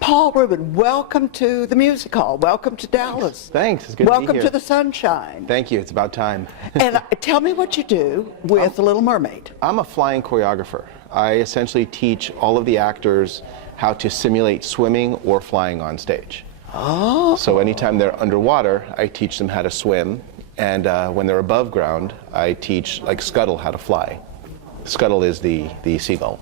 Paul Rubin, welcome to the Music Hall. Welcome to Dallas. Thanks. It's good to be here. Welcome to the sunshine. Thank you. It's about time. And tell me what you do with The Little Mermaid. I'm a flying choreographer. I essentially teach all of the actors how to simulate swimming or flying on stage. Oh. So anytime they're underwater, I teach them how to swim. And when they're above ground, I teach, like Scuttle, how to fly. Scuttle is the seagull.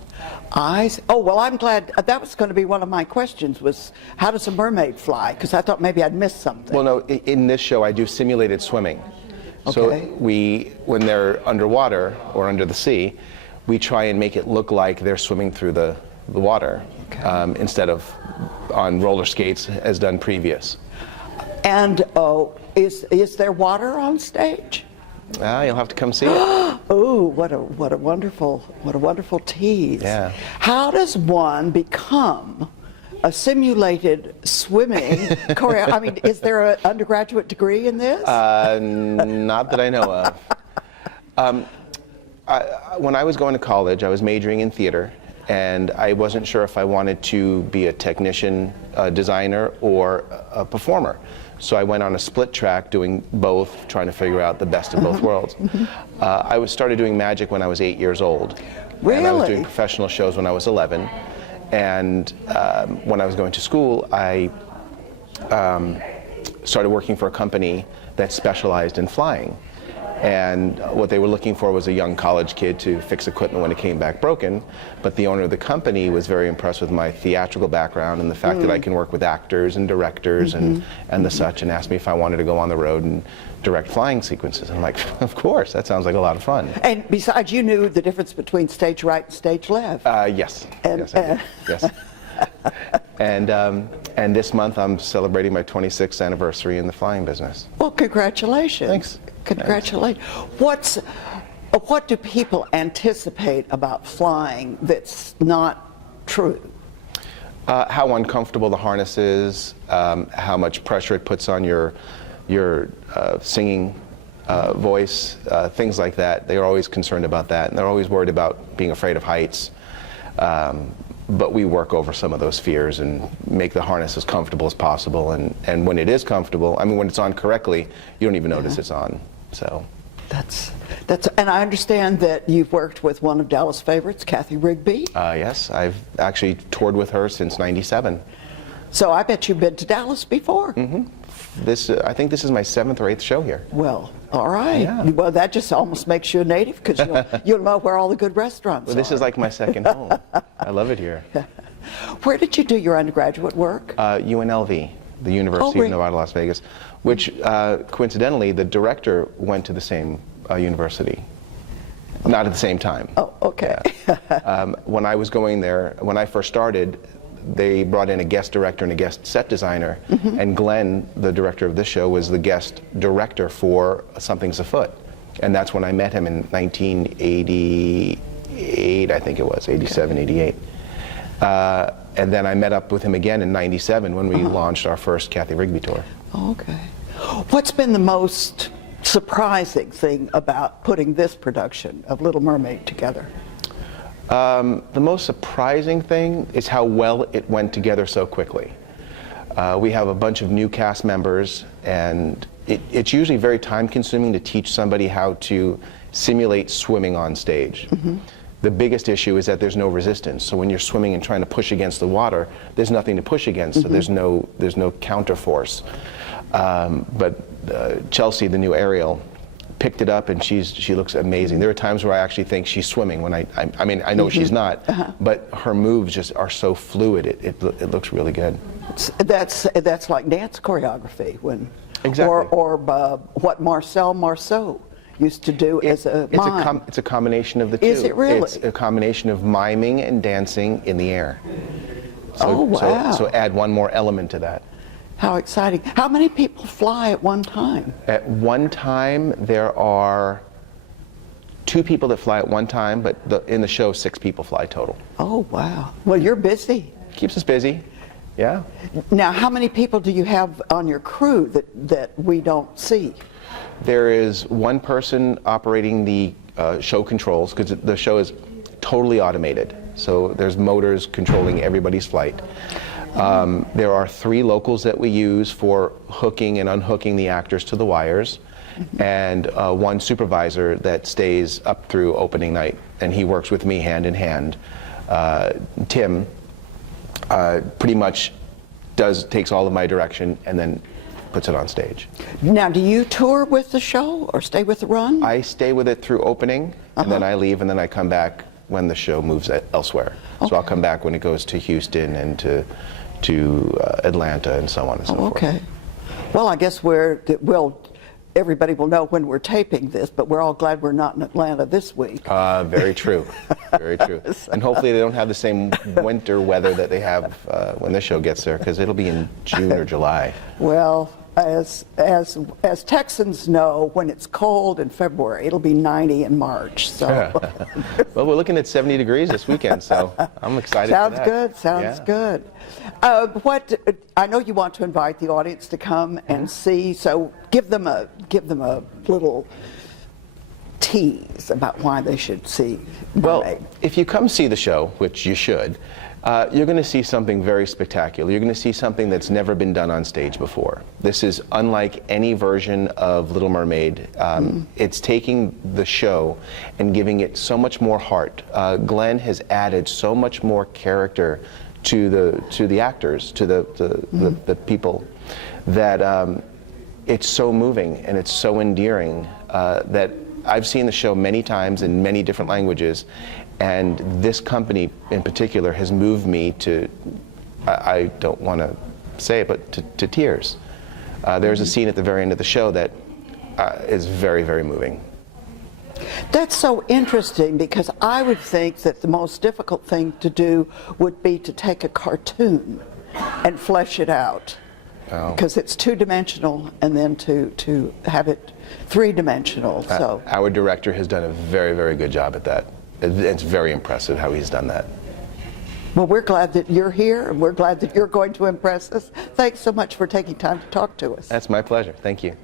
Oh, well, I'm glad. That was going to be one of my questions, was how does a mermaid fly? Because I thought maybe I'd missed something. Well, no, in this show I do simulated swimming. Okay. So when they're underwater or under the sea, we try and make it look like they're swimming through the water, okay, instead of on roller skates as done previous. And is there water on stage? You'll have to come see it. Oh, what a wonderful tease. Yeah. How does one become a simulated swimming choreographer? I mean, is there an undergraduate degree in this? Not that I know of. When I was going to college, I was majoring in theater, and I wasn't sure if I wanted to be a technician, a designer, or a performer. So I went on a split track doing both, trying to figure out the best of both worlds. I started doing magic when I was 8 years old. Really? And I was doing professional shows when I was 11. And when I was going to school, I started working for a company that specialized in flying. And what they were looking for was a young college kid to fix equipment when it came back broken. But the owner of the company was very impressed with my theatrical background and the fact that I can work with actors and directors and the such, and asked me if I wanted to go on the road and direct flying sequences. And I'm like, of course, that sounds like a lot of fun. And besides, you knew the difference between stage right and stage left. Yes. Yes, I did. Yes. And this month I'm celebrating my 26th anniversary in the flying business. Well, congratulations. Thanks. Congratulations. What do people anticipate about flying that's not true? How uncomfortable the harness is, how much pressure it puts on your singing voice, things like that. They're always concerned about that, and they're always worried about being afraid of heights. But we work over some of those fears and make the harness as comfortable as possible. And when it is comfortable, I mean, when it's on correctly, you don't even notice it's on. So that's. And I understand that you've worked with one of Dallas' favorites, Kathy Rigby. Yes, I've actually toured with her since '97. So I bet you've been to Dallas before. Mm-hmm. I think this is my 7th or 8th show here. Well, all right. Yeah. Well, that just almost makes you a native, because you'll know where all the good restaurants are. Well, this is like my second home. I love it here. Where did you do your undergraduate work? UNLV, the University of Nevada, Las Vegas, which coincidentally, the director went to the same university. Not at the same time. Oh, okay. Yeah. When I was going there, when I first started, they brought in a guest director and a guest set designer, and Glenn, the director of this show, was the guest director for Something's Afoot. And that's when I met him in 1988, I think it was, 87, 88. And then I met up with him again in '97 when we launched our first Kathy Rigby tour. Okay. What's been the most surprising thing about putting this production of Little Mermaid together? The most surprising thing is how well it went together so quickly. We have a bunch of new cast members, and it's usually very time-consuming to teach somebody how to simulate swimming on stage. The biggest issue is that there's no resistance. So when you're swimming and trying to push against the water, there's nothing to push against, so there's no counter force. But Chelsea, the new Ariel, picked it up, and she looks amazing. There are times where I actually think she's swimming when I mean, I know she's not, but her moves just are so fluid. It looks really good. That's like dance choreography, when exactly, or what Marcel Marceau used to do as a mime. It's a combination of the two. Is it really? It's a combination of miming and dancing in the air. So, oh, wow. So add one more element to that. How exciting. How many people fly at one time? At one time, there are 2 people that fly at one time, but in the show, 6 people fly total. Oh, wow. Well, you're busy. Keeps us busy, yeah. Now, how many people do you have on your crew that we don't see? There is one person operating the show controls, because the show is totally automated. So there's motors controlling everybody's flight. There are 3 locals that we use for hooking and unhooking the actors to the wires, and 1 supervisor that stays up through opening night, and he works with me hand in hand. Tim pretty much takes all of my direction and then puts it on stage. Now, do you tour with the show or stay with the run? I stay with it through opening, and then I leave, and then I come back when the show moves elsewhere. Okay. So I'll come back when it goes to Houston and to Atlanta and so on and so forth. Okay. Well, I guess everybody will know when we're taping this, but we're all glad we're not in Atlanta this week. Very true. Very true. And hopefully they don't have the same winter weather that they have when the show gets there, because it'll be in June or July. Well, as Texans know, when it's cold in February, it'll be 90 in March. So. Well, we're looking at 70 degrees this weekend, so I'm excited Sounds for that. good. Sounds good. I know you want to invite the audience to come and see. So give them a little tease about why they should see Mermaid. Well, if you come see the show, which you should, you're going to see something very spectacular. You're going to see something that's never been done on stage before. This is unlike any version of Little Mermaid. It's taking the show and giving it so much more heart. Glenn has added so much more character to the actors, to the people, that it's so moving and it's so endearing that I've seen the show many times in many different languages, and this company in particular has moved me to, I don't want to say it, but to tears. There's a scene at the very end of the show that is very, very moving. That's so interesting, because I would think that the most difficult thing to do would be to take a cartoon and flesh it out. Because it's 2-dimensional, and then to have it 3-dimensional. So our director has done a very, very good job at that. It's very impressive how he's done that. Well, we're glad that you're here, and we're glad that you're going to impress us. Thanks so much for taking time to talk to us. That's my pleasure. Thank you.